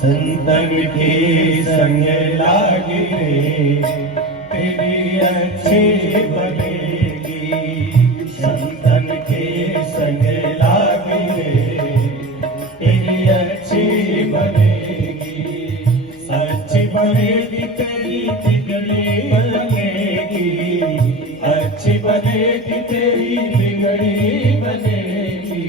संतन के संग लागे तेरी अच्छी बनेगी। संतन के संग लागे तेरी अच्छी बनेगी। अच्छी बनेगी तेरी बिगड़ी बनेगी। अच्छी बनेगी तेरी बिगड़ी बनेगी।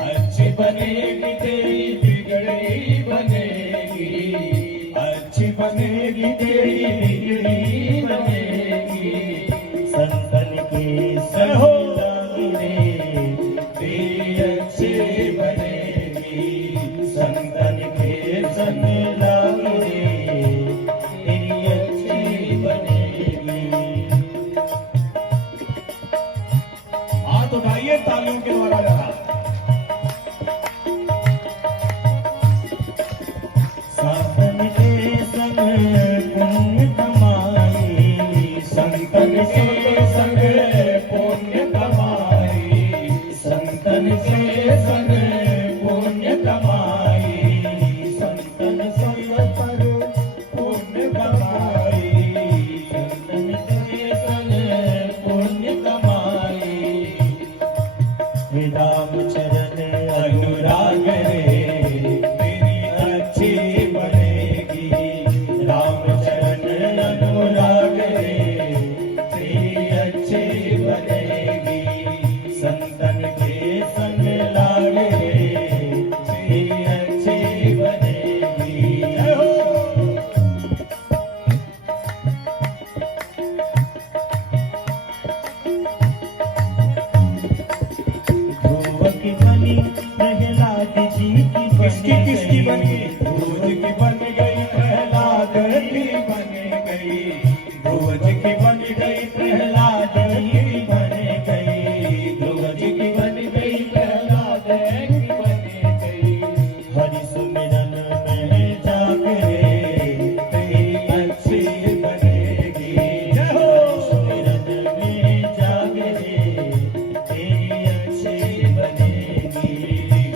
अच्छी बनेगी तेरी बिगड़ी बनेगी। अच्छी बनेगी तेरी बिगड़ी बनेगी। संतन के संग लागे तेरी अच्छी बनेगी। संतन के संग लागे तेरी अच्छी बनेगी। हाथ उठाइए तालियों के द्वारा जरा। संतन के संग पुण्य कमाई। संतन के संग पुण्य कमाई। संतन के संग पुण्य कमाई। संतन संग पर पुण्य कमाई। संतन के संग पुण्य कमाई। राम चरण अनुराग रे तेरी अच्छी बनेगी। राम चरण अनुराग रे तेरी अच्छी बनेगी। संतन के संग लागे तेरी अच्छी बनेगी। जय हो। ध्रुव की बनी प्रहलाद जी की किसकी बनी? ध्रुव की बन गई प्रहलाद की बन गई। ध्रुव की बन गई प्रहलाद की बन गई। ध्रुव की बन गई प्रहलाद की बन गई। हरि सुमिरन में जागे तेरी अच्छी बनेगी। जय हो। सुमिरन में जागे तेरी अच्छी बनेगी।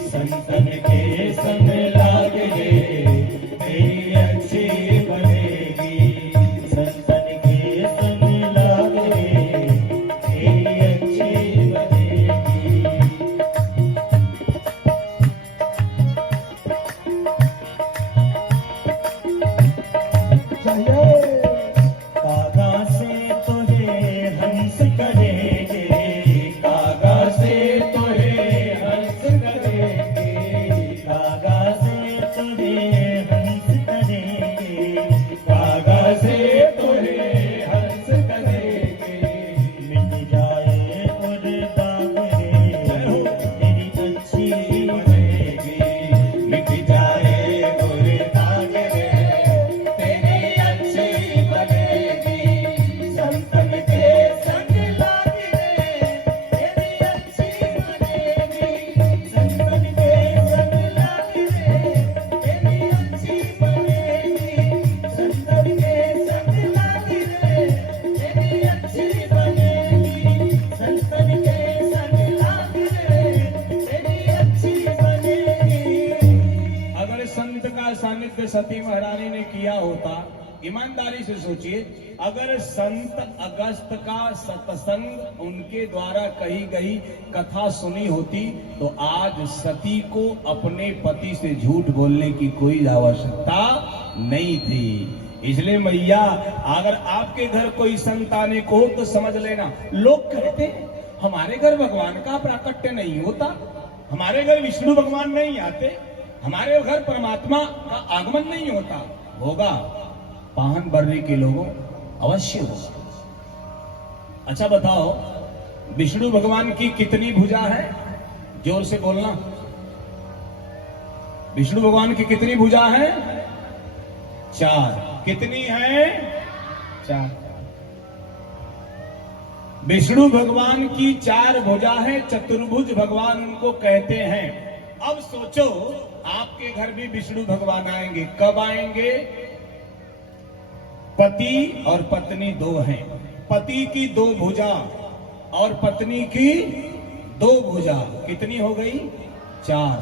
संतन के संग लागे तेरी अच्छी बनेगी। संतन के संग लागे तेरी अच्छी बनेगी। कागा से तुझे हंस करेंगे। कागा से तुझे हंस करेंगे। कागा से तुझे हंस करेंगे। कागा से तुझे हंस करेंगे। मिट जाए और दाग रे तेरी अच्छी बनेगी। मिट जाए और दाग रे तेरी अच्छी बनेगी। संतन के संग लागे तेरी अच्छी बनेगी। संतन के संग लागे तेरी अच्छी बनेगी। संतन के संग लागे तेरी अच्छी बनेगी। संतन के संग लागे तेरी अच्छी बनेगी। अगर संत का सानिध्य सती महारानी ने किया होता, ईमानदारी से सोचिए, अगर संत अगस्त का सत्संग उनके द्वारा कही गई कथा सुनी होती तो आज सती को अपने पति से झूठ बोलने की कोई आवश्यकता नहीं थी। इसलिए मैया, अगर आपके घर कोई संत आने को हो तो समझ लेना। लोग कहते हैं हमारे घर भगवान का प्राकट्य नहीं होता, हमारे घर विष्णु भगवान नहीं आते, हमारे घर परमात्मा का आगमन नहीं होता। होगा, पाहन बर्री के लोगों अवश्य होगा। अच्छा बताओ, विष्णु भगवान की कितनी भुजा है? जोर से बोलना। विष्णु भगवान की कितनी भुजा है? 4। कितनी है? 4। विष्णु भगवान की 4 भुजा है, चतुर्भुज भगवान उनको कहते हैं। अब सोचो, आपके घर भी विष्णु भगवान आएंगे। कब आएंगे? पति और पत्नी 2 हैं। पति की 2 भुजा और पत्नी की 2 भुजा, कितनी हो गई? 4।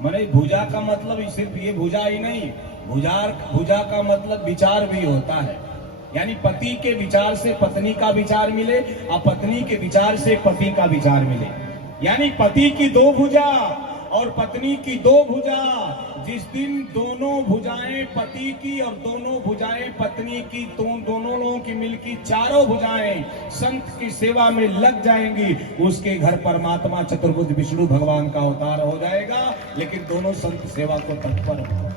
माने भुजा का मतलब सिर्फ ये भुजा ही नहीं, भुजा का मतलब विचार भी होता है। यानी पति के विचार से पत्नी का विचार मिले और पत्नी के विचार से पति का विचार मिले। यानी पति की दो भुजा और पत्नी की दो भुजा। जिस दिन दोनों भुजाएं पति की और दोनों भुजाएं पत्नी की, दोनों लोगों की मिलकर चारों भुजाएं संत की सेवा में लग जाएंगी, उसके घर परमात्मा चतुर्भुज विष्णु भगवान का अवतार हो जाएगा। लेकिन दोनों संत सेवा को तत्पर हो।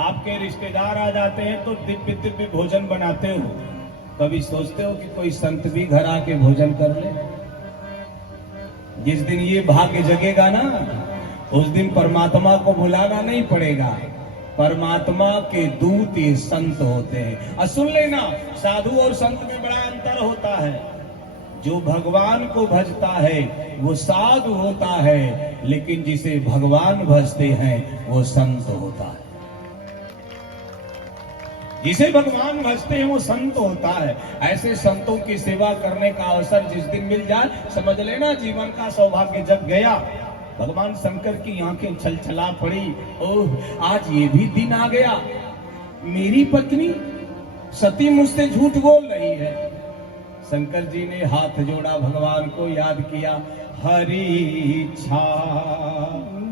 आपके रिश्तेदार आ जाते हैं तो दिव्य दिव्य भोजन बनाते हो, कभी सोचते हो कि कोई संत भी घर आके भोजन कर ले? जिस दिन ये भाग्य जगेगा ना, उस दिन परमात्मा को बुलाना नहीं पड़ेगा। परमात्मा के दूत ये संत होते हैं। और सुन लेना, साधु और संत में बड़ा अंतर होता है। जो भगवान को भजता है वो साधु होता है, लेकिन जिसे भगवान भजते हैं वो संत होता है। जिसे भगवान भजते हैं वो संत होता है। ऐसे संतों की सेवा करने का अवसर जिस दिन मिल जाए, समझ लेना जीवन का सौभाग्य जग गया। भगवान शंकर की आंखें छलछला पड़ी, ओह आज ये भी दिन आ गया, मेरी पत्नी सती मुझसे झूठ बोल रही है। शंकर जी ने हाथ जोड़ा, भगवान को याद किया, हरि इच्छा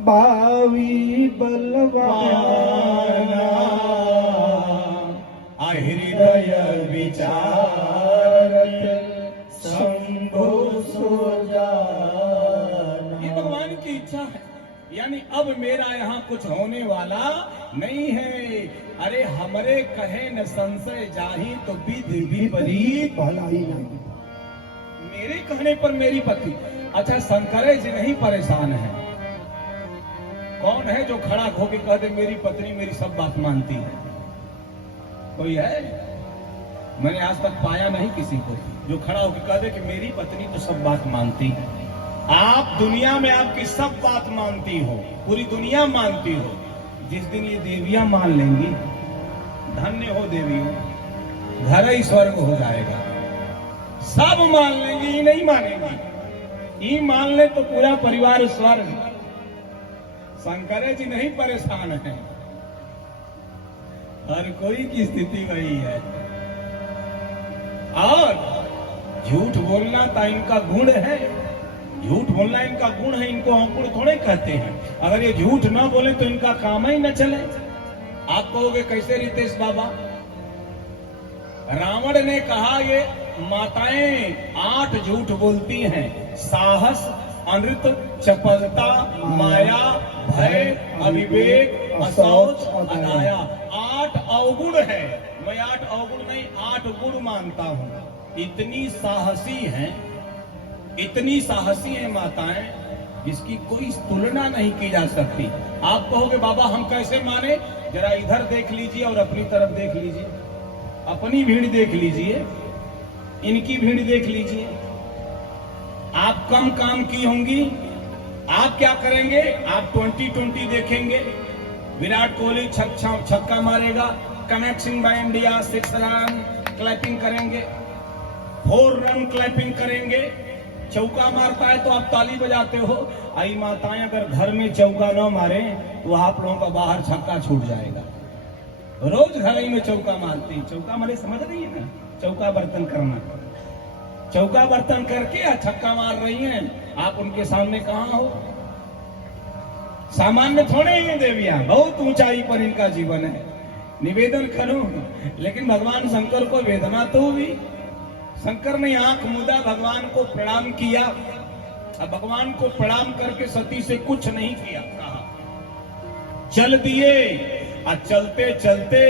भावी बलवाना हृदय विचारत शंभो सो जाना। ये भगवान की इच्छा है। यानी अब मेरा यहाँ कुछ होने वाला नहीं है। अरे हमरे कहे न संशय जाही तो विधि विपरीत भलाई नहीं। मेरे कहने पर मेरी पत्नी, अच्छा शंकरे जी नहीं परेशान है? कौन है जो खड़ा होके कह दे मेरी पत्नी मेरी सब बात मानती है? कोई है? मैंने आज तक पाया नहीं किसी को जो खड़ा होकर कह दे कि मेरी पत्नी तो सब बात मानती है। आप दुनिया में आपकी सब बात मानती हो, पूरी दुनिया मानती हो। जिस दिन ये देवियां मान लेंगी, धन्य हो देवियों, घर ही स्वर्ग हो जाएगा। सब मान लेंगी, ये नहीं मानेंगी। ये मान ले तो पूरा परिवार स्वर्ग। शंकरे जी नहीं परेशान है, हर कोई की स्थिति वही है। और झूठ बोलना तो इनका गुण है, झूठ बोलना इनका गुण है। इनको अंकुर थोड़े कहते हैं। अगर ये झूठ ना बोले तो इनका काम ही न चले। आप कहोगे कैसे रितेश बाबा? रावण ने कहा ये माताएं 8 झूठ बोलती हैं, साहस, अनृत, चपलता, माया, भय, अविवेक, असौच, अनाया। 8 अवगुण है। मैं 8 अवगुण नहीं 8 गुण मानता हूं। इतनी साहसी हैं, इतनी साहसी हैं माताएं जिसकी कोई तुलना नहीं की जा सकती। आप कहोगे बाबा हम कैसे माने? जरा इधर देख लीजिए और अपनी तरफ देख लीजिए, अपनी भीड़ देख लीजिए, इनकी भीड़ देख लीजिए। आप कम काम की होंगी, आप क्या करेंगे? आप 2020 देखेंगे, विराट कोहली छक्का मारेगा, connect Singh by India 6 run clapping करेंगे, 4 रन क्लैपिंग करेंगे। चौका मारता है तो आप ताली बजाते हो। आई माताएं अगर घर में चौका न मारे तो आप लोगों का बाहर छक्का छूट जाएगा। रोज घर ही में चौका मारती। चौका मारे समझ रही है ना? चौका बर्तन करना, चौका बर्तन करके छक्का मार रही हैं। आप उनके सामने कहां हो? सामान्य थोड़े ही देवियां, बहुत ऊंचाई पर इनका जीवन है। निवेदन करूं, लेकिन भगवान शंकर को वेदना तो हुई। शंकर ने आंख मूंदा, भगवान को प्रणाम किया। अब भगवान को प्रणाम करके सती से कुछ नहीं किया, कहा चल दिए। और चलते चलते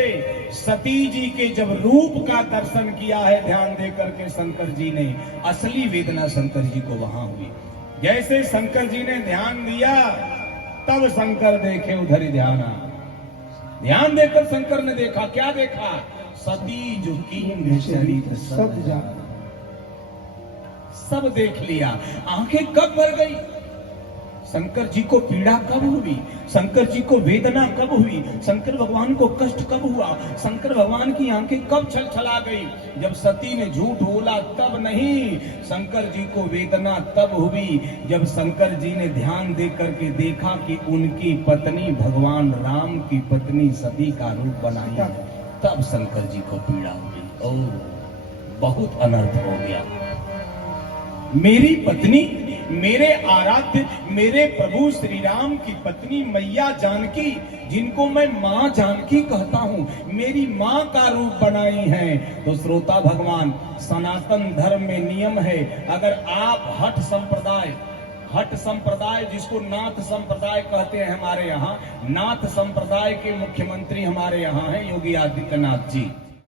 सती जी के जब रूप का दर्शन किया है ध्यान दे करके शंकर जी ने, असली वेदना शंकर जी को वहां हुई। जैसे शंकर जी ने ध्यान दिया तब शंकर देखे उधर ही ध्यान देकर शंकर ने देखा, क्या देखा? सती जो कीन शरीर सब जाना, सब देख लिया। आंखें कब भर गई? शंकर जी को पीड़ा कब हुई, शंकर जी को वेदना कब हुई, शंकर भगवान को कष्ट कब हुआ, शंकर भगवान की आंखें कब छलछला गई? जब सती ने झूठ बोला तब नहीं, शंकर जी को वेदना तब हुई जब शंकर जी ने ध्यान दे करके देखा कि उनकी पत्नी भगवान राम की पत्नी सती का रूप बनाई है, तब शंकर जी को पीड़ा हुई। ओह, बहुत अनर्थ हो गया। मेरी पत्नी, मेरे आराध्य, मेरे प्रभु श्री राम की पत्नी मैया जानकी, जिनको मैं मां जानकी कहता हूं, मेरी मां का रूप बनाई है। तो श्रोता भगवान, सनातन धर्म में नियम है, अगर आप हठ संप्रदाय जिसको नाथ संप्रदाय कहते हैं हमारे यहाँ, नाथ संप्रदाय के मुख्यमंत्री हमारे यहाँ हैं योगी आदित्यनाथ जी।